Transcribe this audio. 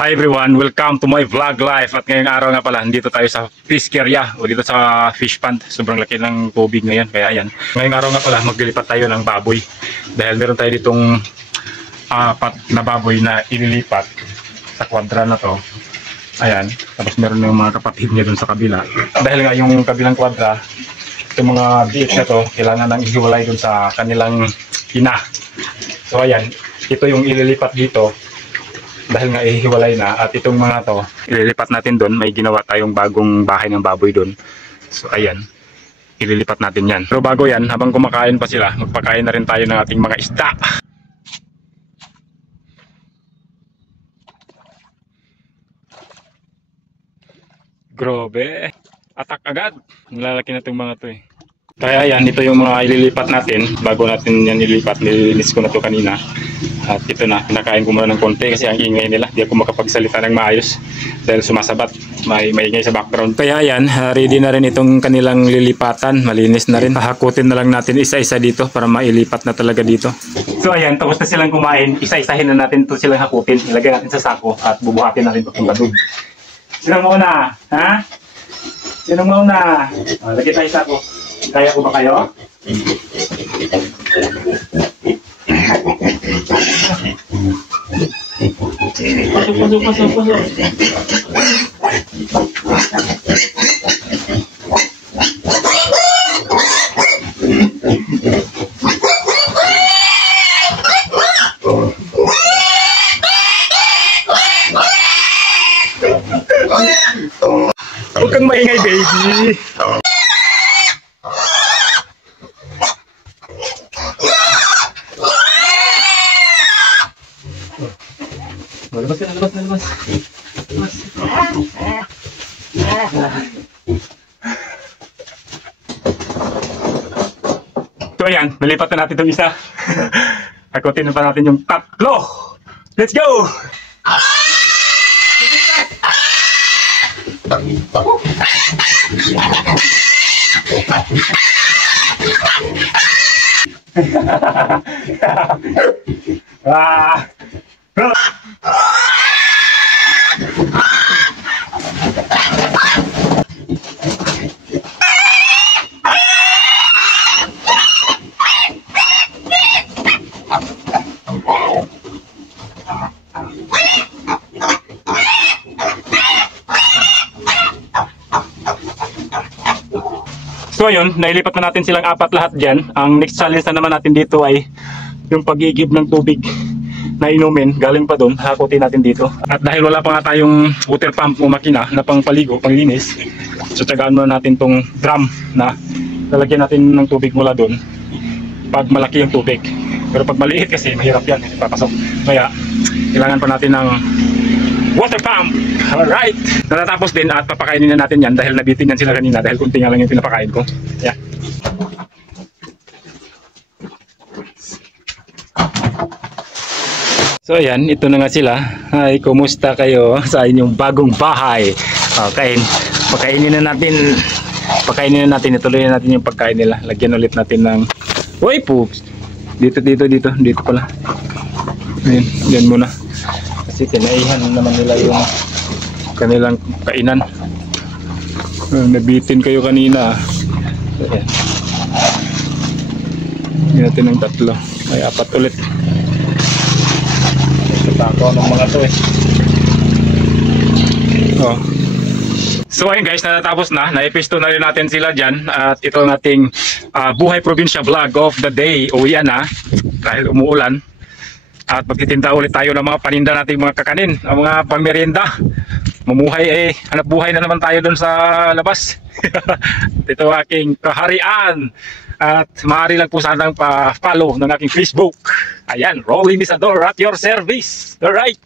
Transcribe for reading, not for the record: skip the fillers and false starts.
Hi everyone, welcome to my vlog life. At ngayong araw nga pala, dito tayo sa Fiskeria o dito sa fish pond. Sobrang laki ng tubig ngayon, kaya ayan. Ngayong araw nga pala, maglilipat tayo ng baboy. Dahil meron tayo ditong apat na baboy na ililipat sa kwadra na to. Ayan, tapos meron yung mga kapatid niya dun sa kabila. Dahil nga yung kabilang kwadra, itong mga biik na to, kailangan nang ihiwalay dun sa kanilang ina. So ayan, ito yung ililipat dito. Dahil nga ihiwalay na, at itong mga to ililipat natin doon. May ginawa tayong bagong bahay ng baboy doon. So ayan, ililipat natin yan. Pero bago yan, habang kumakain pa sila, magpakain na rin tayo ng ating mga isda. Grabe, atak agad. Lalaki na itong mga to eh. Kaya yan, ito yung mga ililipat natin. Bago natin yan ililipat, nilinis ko na to kanina. At ito na, pinakain ko muna ng konti kasi ang ingay nila. Di ako makapagsalita ng maayos dahil sumasabat, may ingay sa background. Kaya yan, ready na rin itong kanilang lilipatan. Malinis na rin. Hakutin na lang natin isa-isa dito para mailipat na talaga dito. So ayan, tapos na silang kumain. Isa-isahin na natin ito silang hakutin. Ilagay natin sa sako at bubuhatin natin papunta doon. Sinong mauna? Ha? Sinong mauna? Lagay tayo sa sako. Kaya ko ba kayo? Pasok. Huwag kang maingay, baby. Labas. So ayan, nalipat na natin itong isa. Hakutin na pa natin yung tatlo. Let's go! So ayun, nailipat na natin silang apat lahat dyan. Ang next challenge na naman natin dito ay yung pag-igib ng tubig na inumin. Galing pa doon, hakutin natin dito. At dahil wala pa nga tayong water pump o makina na pangpaligo, panglinis, so tsagaan muna natin tong drum na lalagyan natin ng tubig mula doon pag malaki yung tubig. Pero pag maliit kasi mahirap yan, papasok. Kaya kailangan pa natin ng water pump. Alright, natatapos din at papakainin na natin yan dahil nabitin yan sila kanina dahil kunti nga lang yung pinapakain ko. Yeah. So ayan, ito na nga sila. Hi, kumusta kayo sa inyong bagong bahay? Okay, pakainin na natin, ituloy na natin yung pagkain nila. Lagyan ulit natin ng oy poops. Dito pala. Ayan, yan muna. Kasi kinaihan naman nila yung kanilang kainan. Nabitin kayo kanina. Ayan. Hindi natin ng tatlo. May apat ulit. Tako ng mga to eh. Oh. So ayun guys, natapos na. Naipisto na rin natin sila dyan. At ito ang ating buhay probinsya vlog of the day. Uwi na dahil umuulan. At magtitinda ulit tayo ng mga paninda natin, mga kakanin, ang mga pamerienda. Mamuhay eh, hanap buhay na naman tayo doon sa labas. Ito aking kaharian. At maaari lang po sanang pa-follow ng aking Facebook. Ayan, Rolling Misador at your service. Alright.